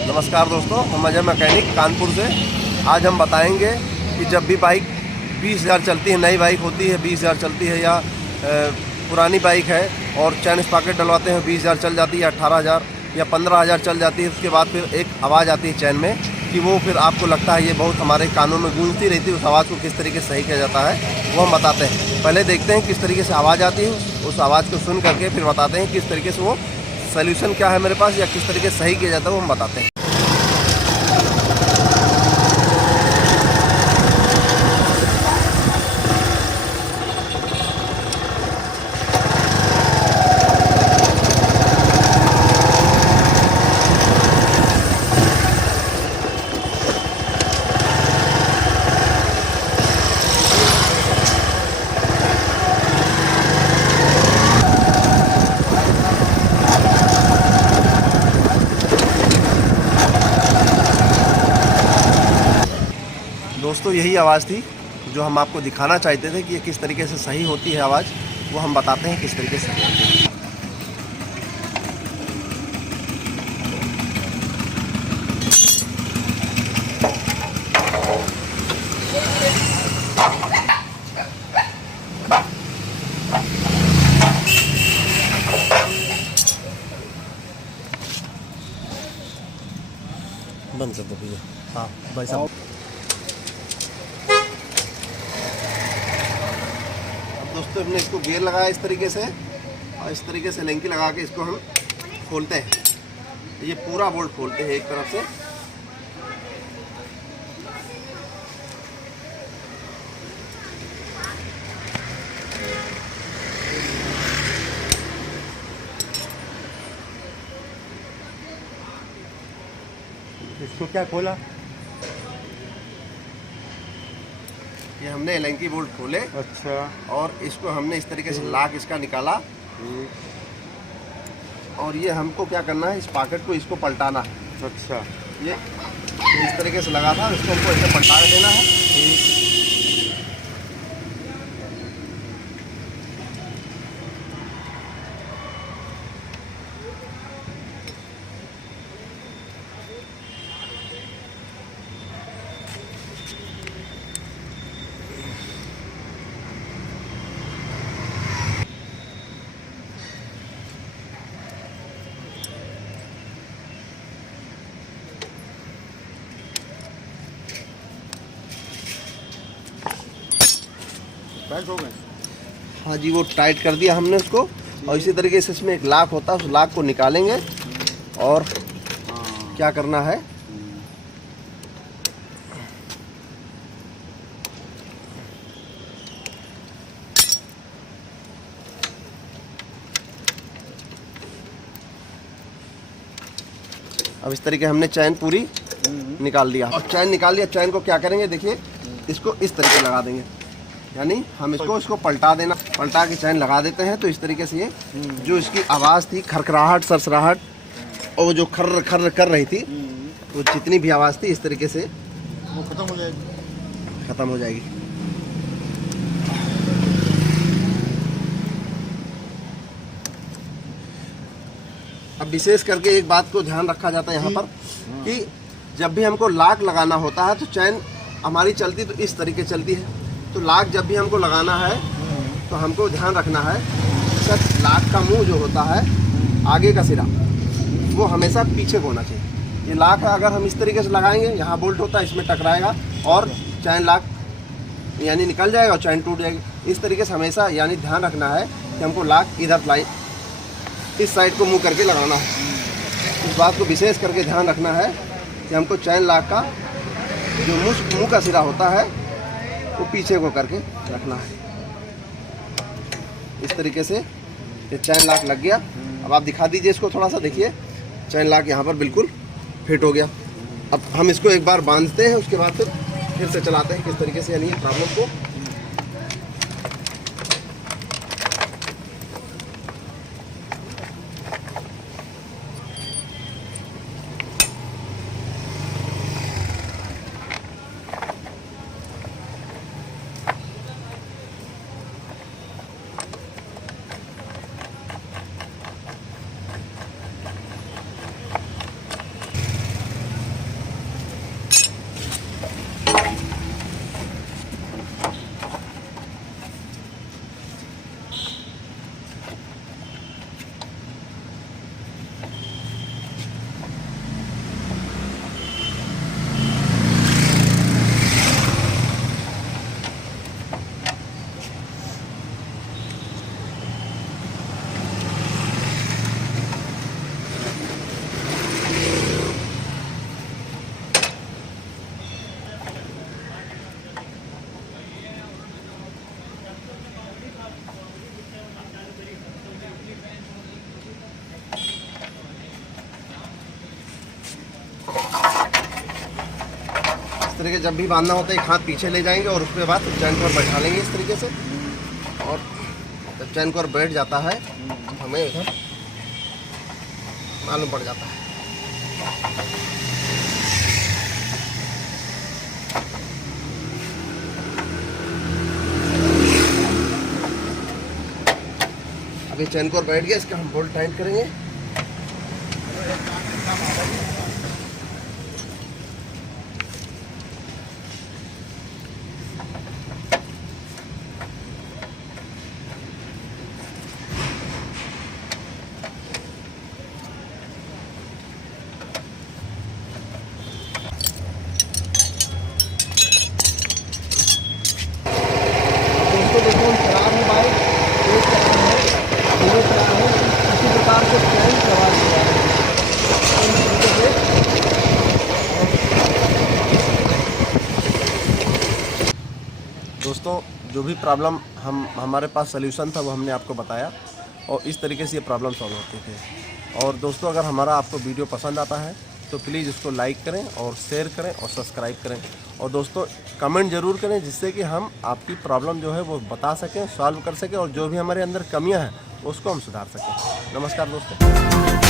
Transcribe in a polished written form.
नमस्कार दोस्तों, हम अजय मैकेनिक कानपुर से। आज हम बताएंगे कि जब भी बाइक 20,000 चलती है, नई बाइक होती है 20,000 चलती है, या पुरानी बाइक है और चैन स्पॉकेट डलवाते हैं 20,000 चल जाती है, 18,000 या 15,000 चल जाती है। उसके बाद फिर एक आवाज़ आती है चैन में कि वो फिर आपको लगता है ये बहुत हमारे कानों में गूंजती रहती है। उस आवाज़ को किस तरीके से सही किया जाता है वो हम बताते हैं। पहले देखते हैं किस तरीके से आवाज़ आती है, उस आवाज़ को सुन करके फिर बताते हैं किस तरीके से वो सॉल्यूशन क्या है मेरे पास, या किस तरीके से सही किया जाता है वो हम बताते हैं। दोस्तों, यही आवाज़ थी जो हम आपको दिखाना चाहते थे कि ये किस तरीके से सही होती है आवाज़, वो हम बताते हैं किस तरीके से। बंद कर दो भैया। हाँ भाई साहब। दोस्तों, हमने इसको गियर लगाया इस तरीके से, और इस तरीके से लेंकी लगा के इसको हम खोलते हैं। ये पूरा बोल्ट खोलते हैं एक तरफ से। इसको क्या खोला? ये हमने लेंकी बोल्ट खोले। अच्छा। और इसको हमने इस तरीके से लाक इसका निकाला। और ये हमको क्या करना है, इस पॉकेट को इसको पलटाना है। अच्छा। ये इस तरीके से लगा था, इसको हमको ऐसे पलटा देना है। टाइट हो गए? हाँ जी, वो टाइट कर दिया हमने उसको। और इसी तरीके से इसमें एक लाक होता है, उस लाक को निकालेंगे। और क्या करना है, अब इस तरीके हमने चैन पूरी निकाल दिया। और चैन निकाल लिया, चैन को क्या करेंगे, देखिए इसको इस तरीके लगा देंगे। यानी हम इसको पलटा देना, पलटा के चैन लगा देते हैं। तो इस तरीके से ये जो इसकी आवाज़ थी, खरखराहट, सरसराहट, और जो खर्र खर्र कर रही थी, वो जितनी भी आवाज़ थी इस तरीके से वो खत्म हो जाएगी। ख़त्म हो जाएगी। अब विशेष करके एक बात को ध्यान रखा जाता है यहाँ पर कि जब भी हमको लाक लगाना होता है तो चैन हमारी चलती तो इस तरीके चलती है। तो लाक जब भी हमको लगाना है तो हमको ध्यान रखना है सर, लाक का मुंह जो होता है, आगे का सिरा, वो हमेशा पीछे को होना चाहिए। ये लाक है, अगर हम इस तरीके से लगाएंगे, यहाँ बोल्ट होता है, इसमें टकराएगा और चैन लाक यानी निकल जाएगा और चैन टूट जाएगी। इस तरीके से हमेशा यानी ध्यान रखना है कि हमको लाक इधर लाइन इस साइड को मुँह करके लगाना है। इस बात को विशेष करके ध्यान रखना है कि हमको चैन लाक का जो मुँह का सिरा होता है वो पीछे को करके रखना है। इस तरीके से ये चैन लॉक लग गया। अब आप दिखा दीजिए इसको थोड़ा सा, देखिए चैन लॉक यहाँ पर बिल्कुल फिट हो गया। अब हम इसको एक बार बांधते हैं, उसके बाद फिर से चलाते हैं किस तरीके से, यानी प्रॉब्लम को। तरीके जब भी बांधना होता है एक हाथ पीछे ले जाएंगे और उसके बाद चैन को बैठा लेंगे इस तरीके से, और जब चैन को बैठ जाता है हमें इधर मालूम पड़ जाता है। अभी चैन को बैठ गया, इसका हम बोल्ट टाइट करेंगे। दोस्तों देखो हम चला रहे बाइक, तेज चला रहे हैं, धीरे चला रहे हैं, इसी प्रकार से चैन करवा दिया है। दोस्तों जो भी प्रॉब्लम हमारे पास सल्यूशन था वो हमने आपको बताया, और इस तरीके से ये प्रॉब्लम सॉल्व होती थी। और दोस्तों अगर हमारा आपको वीडियो पसंद आता है तो प्लीज़ इसको लाइक करें और शेयर करें और सब्सक्राइब करें, और दोस्तों कमेंट ज़रूर करें, जिससे कि हम आपकी प्रॉब्लम जो है वो बता सकें, सॉल्व कर सकें, और जो भी हमारे अंदर कमियां हैं उसको हम सुधार सकें। नमस्कार दोस्तों।